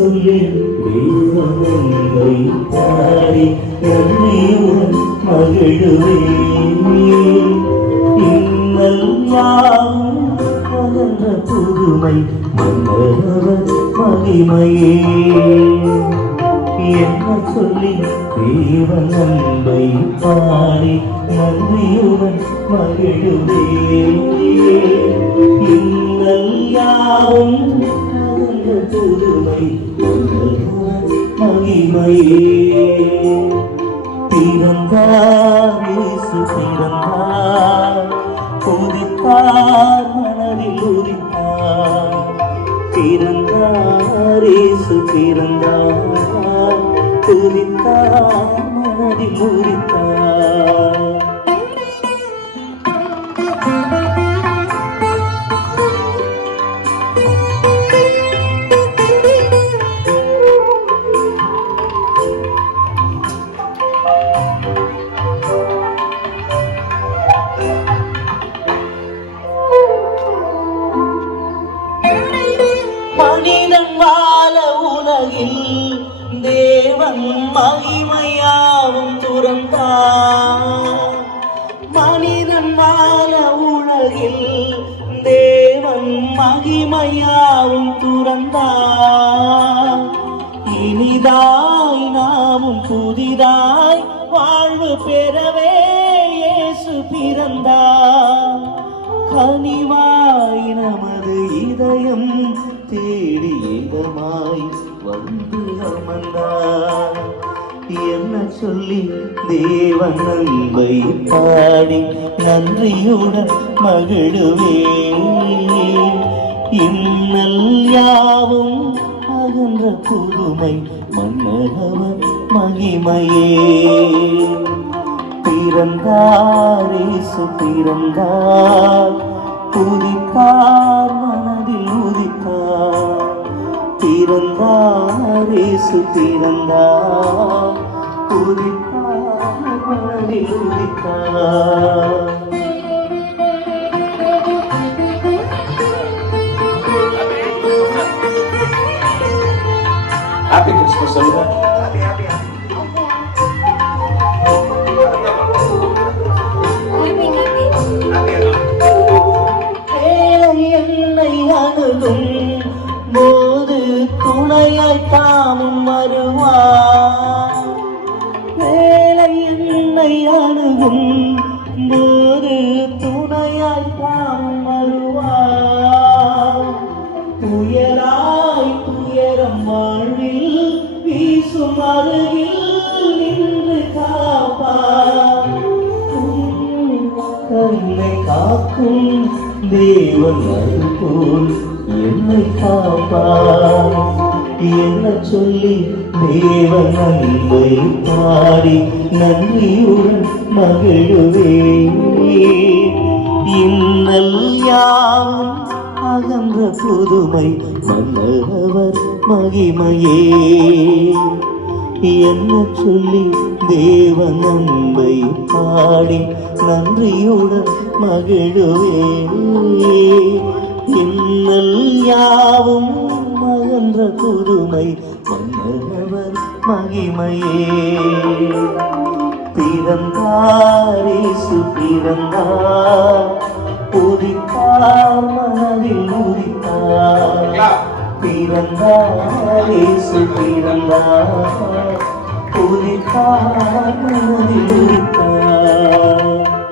சொல்லி தேவனங்களை பாடி நன்றியுடன் மகிழுவேன். இன்னல் யாவும் கலந்த புதுமை மன்னரவர் மகிமையே. என்ன சொல்லி தேவன் அன்பை பாடி நன்றியுடன் மகிழுவே இன்னல் யாவும் புதுமை மன்னரவர் மகிமையே பிறந்தார் இயேசு பிறந்தார் உதித்தார் மனதில் உதித்தார் பிறந்தார் இயேசு பிறந்தார் உதித்தார் மனதில் உதித்தார் தேவன் மகிமையாவும் துறந்தார் மனிதன் வாழ உலகில் தேவன் மகிமையாவும் துறந்தார் இனிதாய் நாமும் புதிதாய் வாழ்வு பெறவே இயேசு பிறந்தார் கனிவாய் நமது இதயம் தேடி இதமாய் வந்து அமர்ந்தார் என்ன சொல்லி தேவன் அன்பை பாடி நன்றியுடன் மகிழுவேன். இன்னல் யாவும் அகன்ற புதுமை மன்னரவர் மகிமையே. பிறந்தாரே இயேசு பிறந்தார். உதித்தார் மனதில் உதித்தார். பிறந்தார் இயேசு பிறந்தார் உதித்தார் மனதில் உதித்தார் ஹாப்பி கிறிஸ்மஸ் சொல்லுங்க வேலை துணையாய் தாமும் வருவார் வேலை என்னை அணுகும் போது துணையாய் தானும் வருவான். துயராய் துயரம் வாழ்வில் வீசும் அருகில் நின்று காப்பான். என்னை காக்கும் தேவன் அருள் என்னை காப்பான். என்ன சொல்லி தேவன் அன்பை பாடி நன்றியுடன் மகிழுவே இன்னல் யாவும் அகன்ற புதுமை மன்னவர் மகிமையே. என்ன சொல்லி தேவன் அன்பை பாடி நன்றியுடன் மகிழுவே இன்னல் யாவும் மகன்ற புதுமை மன்னரவர் மகிமையே. பிறந்தாரேசு பிறந்தார். உதித்தார் மனதில் உதித்தார். பிறந்தார் இயேசு பிறந்தார். உதித்தார் மனதில் உதித்தார்.